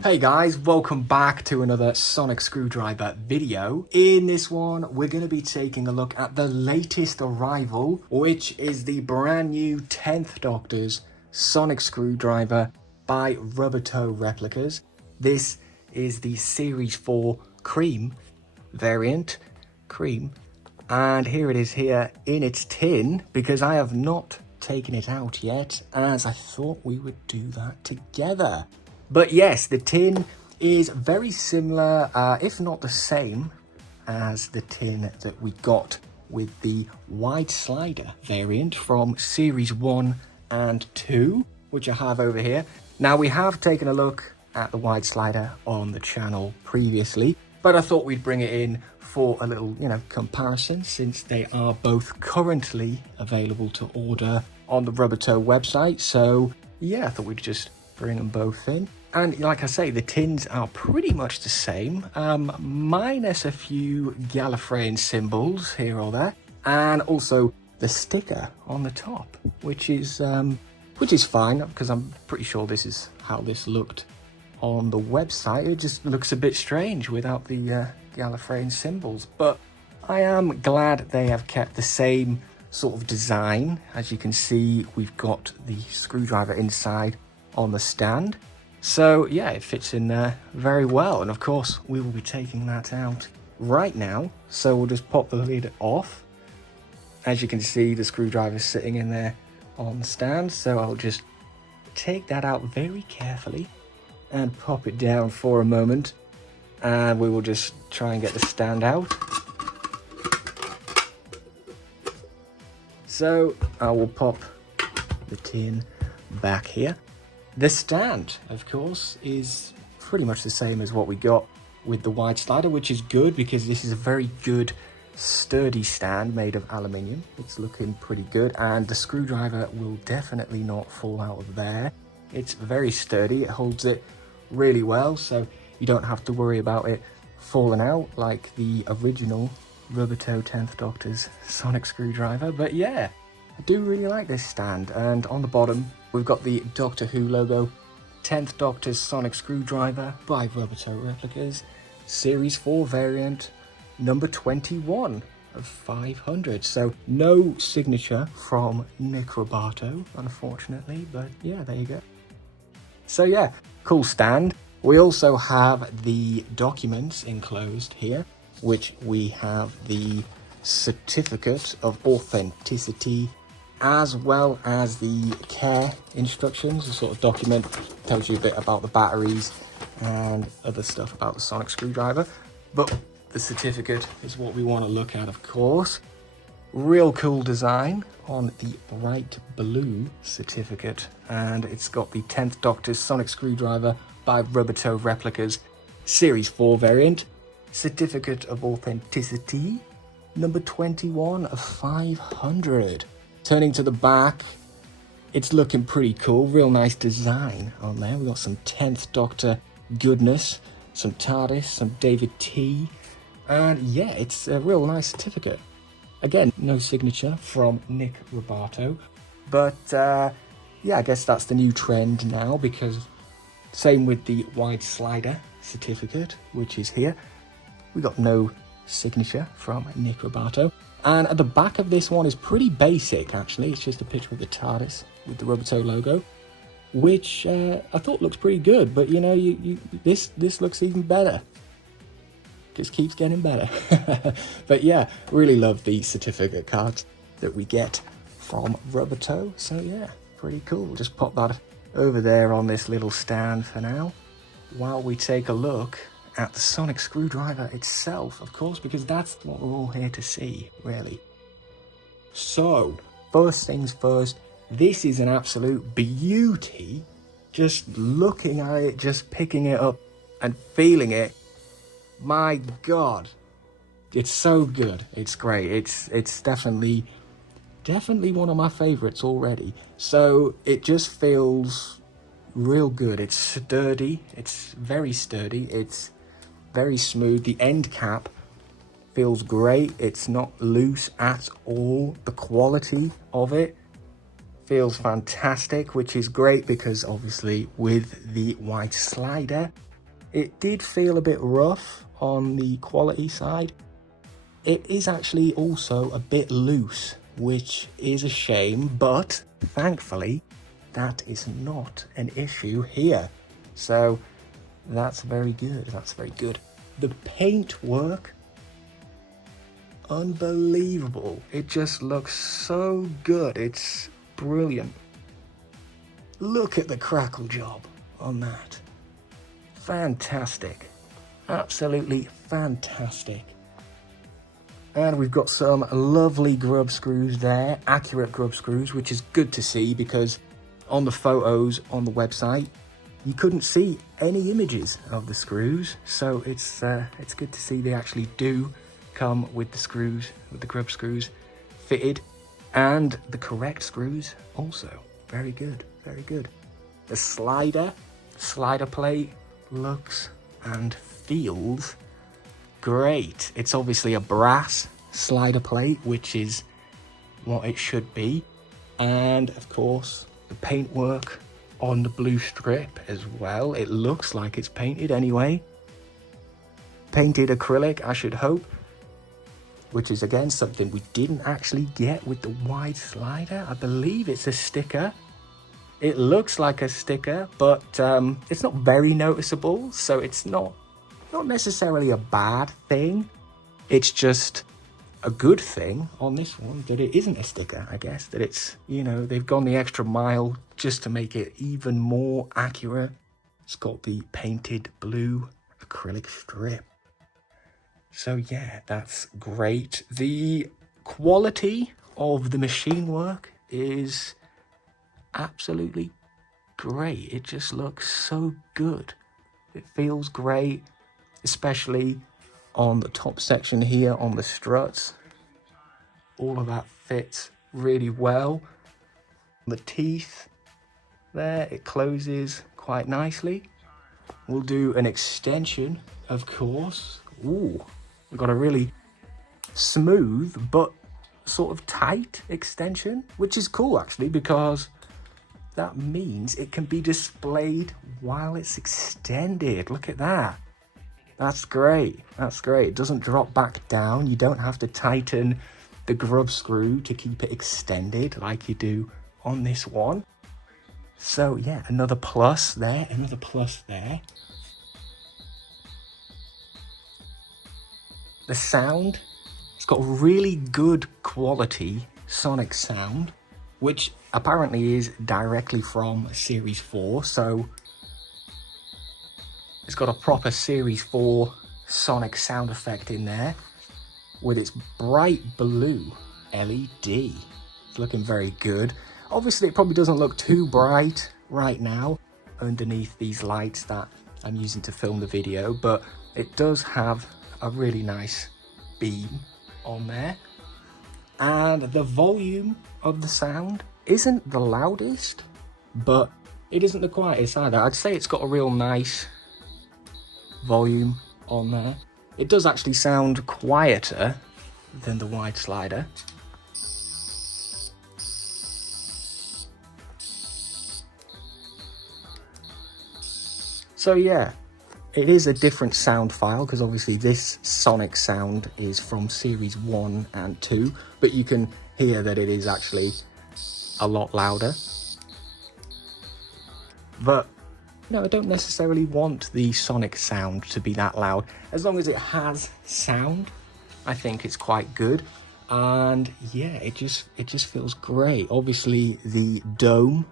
Hey guys, welcome back to another sonic screwdriver video. In this one, we're going to be taking a look at the latest arrival, which is the brand new 10th Doctor's sonic screwdriver by Rubbertoe Replicas. This is the Series 4 Cream variant, Cream, and here it is here in its tin, because I have not taken it out yet, as I thought we would do that together. But yes, the tin is very similar, if not the same, as the tin that we got with the wide slider variant from Series 1 and 2, which I have over here. Now, we have taken a look at the wide slider on the channel previously, but I thought we'd bring it in for a little, comparison, since they are both currently available to order on the Rubbertoe website. So yeah, I thought we'd just bring them both in. And like I say, the tins are pretty much the same, minus a few Gallifreyan symbols here or there, and also the sticker on the top, which is fine, because I'm pretty sure this is how this looked on the website. It just looks a bit strange without the Gallifreyan symbols, but I am glad they have kept the same sort of design. As you can see, we've got the screwdriver inside on the stand. So yeah, it fits in there very well, and of course we will be taking that out right now. So we'll just pop the lid off. As you can see, the screwdriver is sitting in there on the stand, so I'll just take that out very carefully and pop it down for a moment, and we will just try and get the stand out. So I will pop the tin back here. The stand, of course, is pretty much the same as what we got with the wide slider, which is good because this is a very good, sturdy stand made of aluminium. It's looking pretty good, and the screwdriver will definitely not fall out of there. It's very sturdy, it holds it really well, so you don't have to worry about it falling out like the original Rubbertoe 10th Doctor's sonic screwdriver. But yeah, I do really like this stand, and on the bottom we've got the Doctor Who logo, 10th Doctor's sonic screwdriver by Rubbertoe Replicas, Series 4 variant, number 21 of 500. So no signature from Nick Rubbertoe, unfortunately, but yeah, there you go. So yeah, cool stand. We also have the documents enclosed here, which we have the certificate of authenticity, as well as the care instructions. The sort of document tells you a bit about the batteries and other stuff about the sonic screwdriver, but the certificate is what we want to look at, of course. Real cool design on the bright blue certificate, and it's got the 10th Doctor's sonic screwdriver by Rubbertoe Replicas, Series 4 variant, certificate of authenticity, number 21 of 500. Turning to the back, it's looking pretty cool. Real nice design on there. We've got some 10th Doctor goodness, some TARDIS, some David T. And yeah, it's a real nice certificate. Again, no signature from Nick Rubbertoe. But yeah, I guess that's the new trend now, because same with the wide slider certificate, which is here. We got no signature from Nick Rubbertoe. And at the back of this one is pretty basic, actually. It's just a picture of the TARDIS with the Rubbertoe logo, which I thought looks pretty good. But this looks even better. Just keeps getting better. But yeah, really love the certificate cards that we get from Rubbertoe. So yeah, pretty cool. Just pop that over there on this little stand for now, while we take a look at the sonic screwdriver itself, of course, because that's what we're all here to see, really. So, first things first, this is an absolute beauty. Just looking at it, just picking it up and feeling it, my God, it's so good. It's great. It's definitely one of my favorites already. So it just feels real good. It's sturdy. It's very sturdy. It's very smooth. The end cap feels great. It's not loose at all. The quality of it feels fantastic, which is great because obviously with the wide slider, It did feel a bit rough on the quality side. It is actually also a bit loose, which is a shame, but thankfully that is not an issue here. So that's very good, that's very good. The paint work, unbelievable. It just looks so good, it's brilliant. Look at the crackle job on that. Fantastic, absolutely fantastic. And we've got some lovely grub screws there, accurate grub screws, which is good to see because on the photos on the website, you couldn't see any images of the screws. So it's good to see they actually do come with the screws, with the grub screws fitted, and the correct screws also. Very good, very good. The slider plate looks and feels great. It's obviously a brass slider plate, which is what it should be. And of course, the paintwork on the blue strip as well. It looks like it's painted anyway. Painted acrylic, I should hope, which is again something we didn't actually get with the wide slider. I believe it's a sticker. It looks like a sticker, but it's not very noticeable, so it's not necessarily a bad thing. It's just a good thing on this one that it isn't a sticker, I guess, that it's, you know, they've gone the extra mile just to make it even more accurate. It's got the painted blue acrylic strip. So yeah, that's great. The quality of the machine work is absolutely great. It just looks so good. It feels great, especially on the top section here on the struts. All of that fits really well. The teeth there, it closes quite nicely. We'll do an extension, of course. Ooh, we've got a really smooth but sort of tight extension, which is cool actually, because that means it can be displayed while it's extended. Look at that. That's great. That's great. It doesn't drop back down. You don't have to tighten the grub screw to keep it extended like you do on this one. So yeah, another plus there, another plus there. The sound, it's got really good quality sonic sound, which apparently is directly from Series 4, so it's got a proper Series 4 sonic sound effect in there with its bright blue LED. It's looking very good. Obviously, it probably doesn't look too bright right now underneath these lights that I'm using to film the video, but it does have a really nice beam on there. And the volume of the sound isn't the loudest, but it isn't the quietest either. I'd say it's got a real nice volume on there. It does actually sound quieter than the wide slider. So yeah, it is a different sound file because obviously this sonic sound is from Series 1 and 2, but you can hear that it is actually a lot louder. But no, I don't necessarily want the sonic sound to be that loud. As long as it has sound, I think it's quite good. And yeah, it just feels great. Obviously the dome,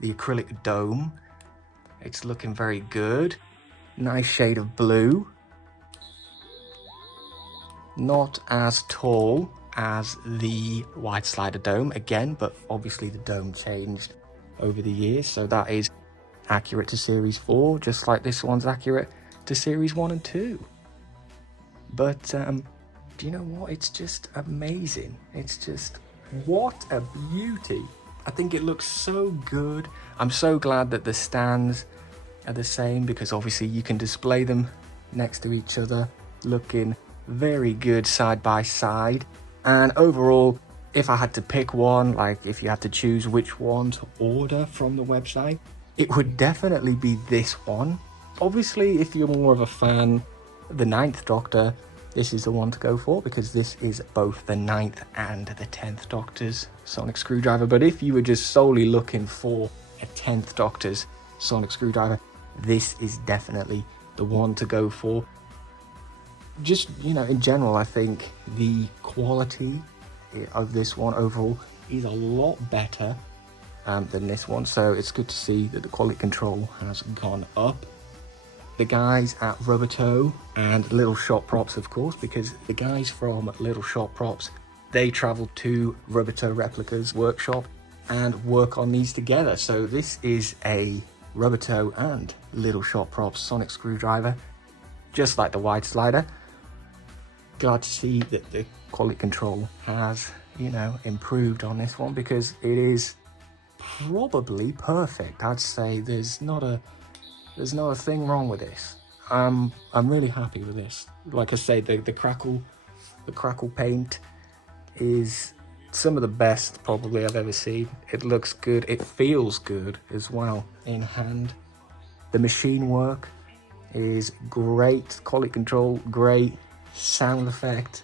the acrylic dome, it's looking very good. Nice shade of blue. Not as tall as the wide slider dome again, but obviously the dome changed over the years, so that is accurate to Series 4, just like this one's accurate to Series 1 and 2. But do you know what? It's just amazing. It's just, what a beauty. I think it looks so good. I'm so glad that the stands are the same, because obviously you can display them next to each other, looking very good side by side. And overall, if I had to pick one, like if you had to choose which one to order from the website, it would definitely be this one. Obviously, if you're more of a fan of the 9th Doctor, this is the one to go for, because this is both the 9th and the 10th Doctor's sonic screwdriver. But if you were just solely looking for a 10th Doctor's sonic screwdriver, this is definitely the one to go for. Just, you know, in general, I think the quality of this one overall is a lot better than this one, so it's good to see that the quality control has gone up. The guys at Rubbertoe and Little Shop Props, of course, because the guys from Little Shop Props, they travel to Rubbertoe Replicas workshop and work on these together. So this is a Rubbertoe and Little Shop Props sonic screwdriver, just like the wide slider. Glad to see that the quality control has, you know, improved on this one, because it is probably perfect. I'd say there's not a thing wrong with this. I'm really happy with this. Like I say, the crackle paint is some of the best probably I've ever seen. It looks good, it feels good as well in hand. The machine work is great, quality control great, sound effect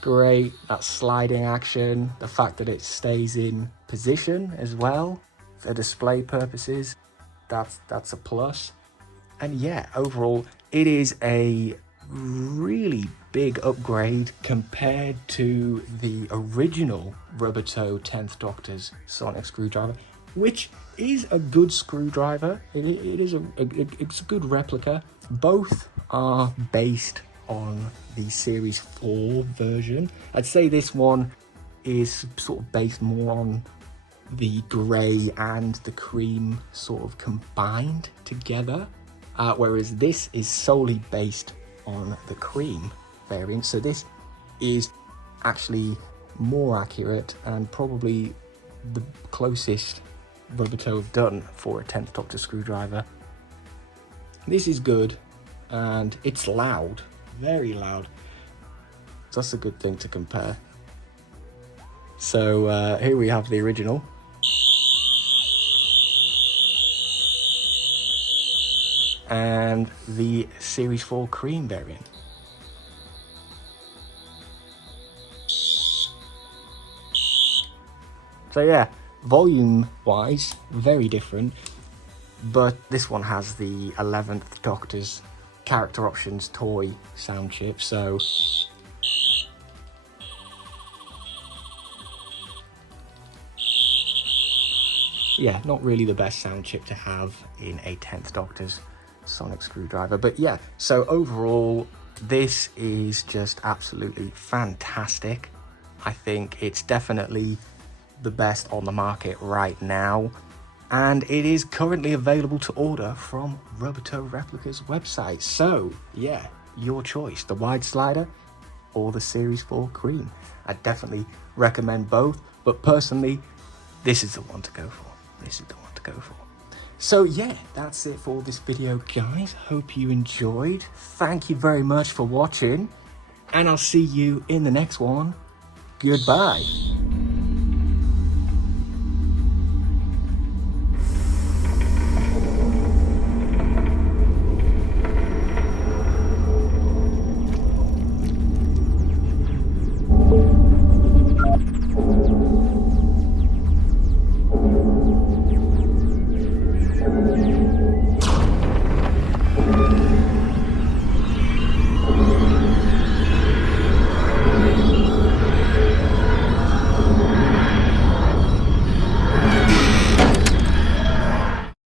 great, that sliding action, the fact that it stays in position as well for display purposes, that's a plus. And yeah, overall it is a really big upgrade compared to the original Rubbertoe 10th Doctor's sonic screwdriver, which is a good screwdriver. It's a good replica. Both are based on the Series 4 version. I'd say this one is sort of based more on the grey and the cream sort of combined together, whereas this is solely based on the cream variant. So this is actually more accurate and probably the closest Rubbertoe have done for a 10th Doctor screwdriver. This is good, and it's loud, very loud. That's a good thing to compare. So here we have the original. And the Series 4 cream variant. So yeah, volume wise, very different, but this one has the 11th Doctor's character options toy sound chip, so yeah, not really the best sound chip to have in a 10th Doctor's sonic screwdriver. But yeah, so overall this is just absolutely fantastic. I think it's definitely the best on the market right now, and it is currently available to order from Rubbertoe Replicas website. So yeah, your choice, the wide slider or the Series 4 cream. I definitely recommend both, but personally this is the one to go for. This is the one to go for. So yeah, that's it for this video, guys. Hope you enjoyed. Thank you very much for watching, and I'll see you in the next one. Goodbye.